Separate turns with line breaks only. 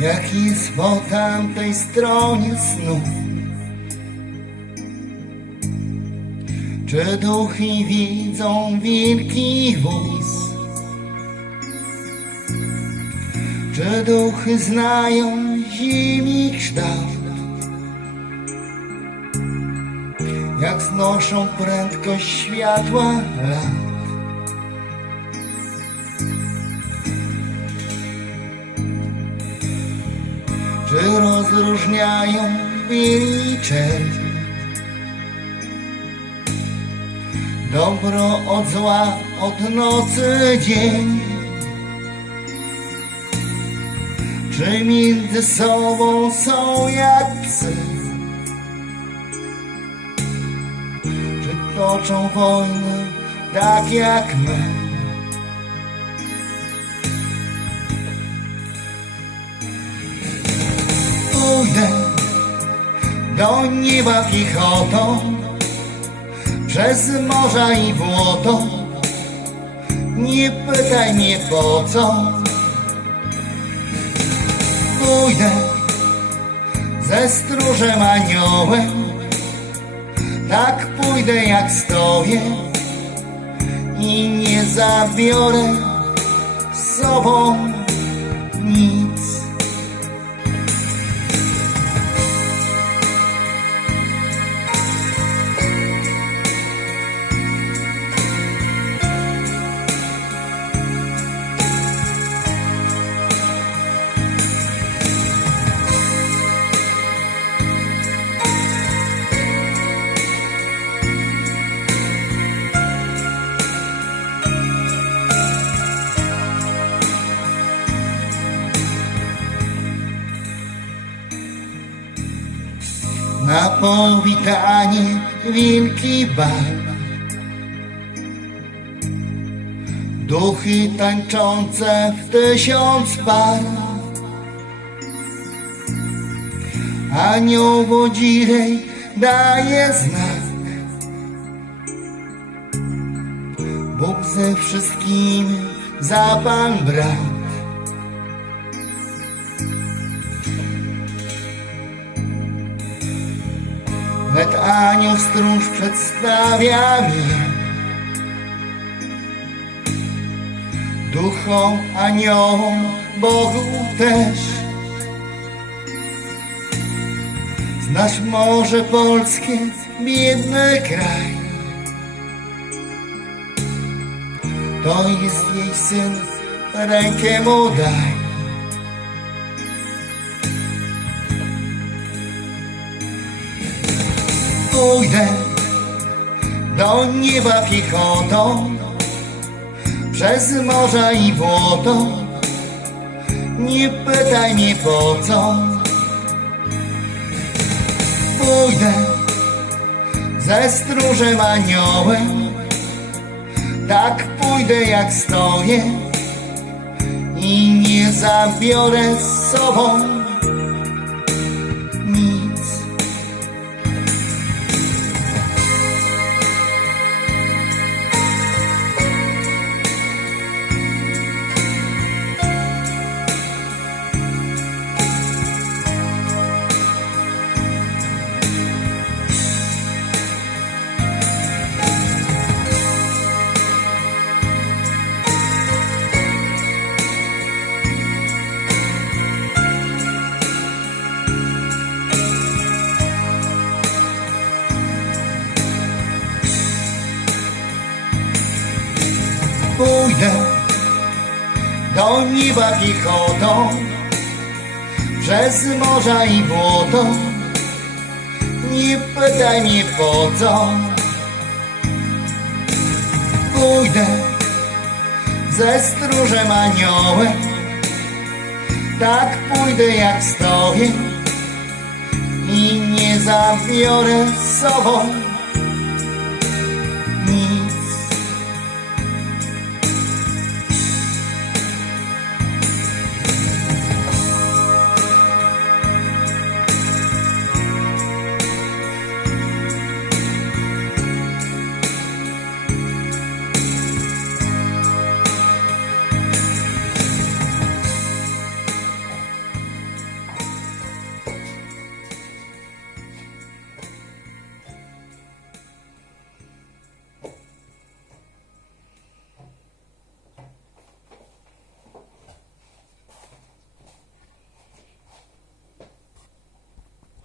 jak jest po tamtej stronie snu. Czy duchy widzą wielki wóz? Czy duchy znają ziemi kształt? Jak znoszą prędkość światła lat? Czy rozróżniają czerni? Dobro od zła, od nocy dzień Czy między sobą są jak psy? Czy toczą wojny tak jak my? Do nieba piechotą przez morza i błoto. Nie pytaj mnie po co. Pójdę ze stróżem aniołem, tak pójdę jak stoję i nie zabiorę z sobą nic. Powitanie wielki bal. Duchy tańczące w tysiąc par. Anioł wodzirej daje znak. Bóg ze wszystkimi za pan brak Lecz anioł stróż przedstawia mnie Duchom, aniołom, Bogu też. Znasz morze polskie, biedny kraj. To jest jej syn, rękę mu daj pójdę do nieba piechotą przez morza i błoto. Nie pytaj mnie po co. Pójdę ze stróżem aniołem, tak pójdę jak stoję i nie zabiorę z sobą do nieba piechotą przez morza i błoto. Nie pytaj mnie po co. Pójdę ze stróżem aniołem, tak pójdę jak stoję i nie zabiorę z sobą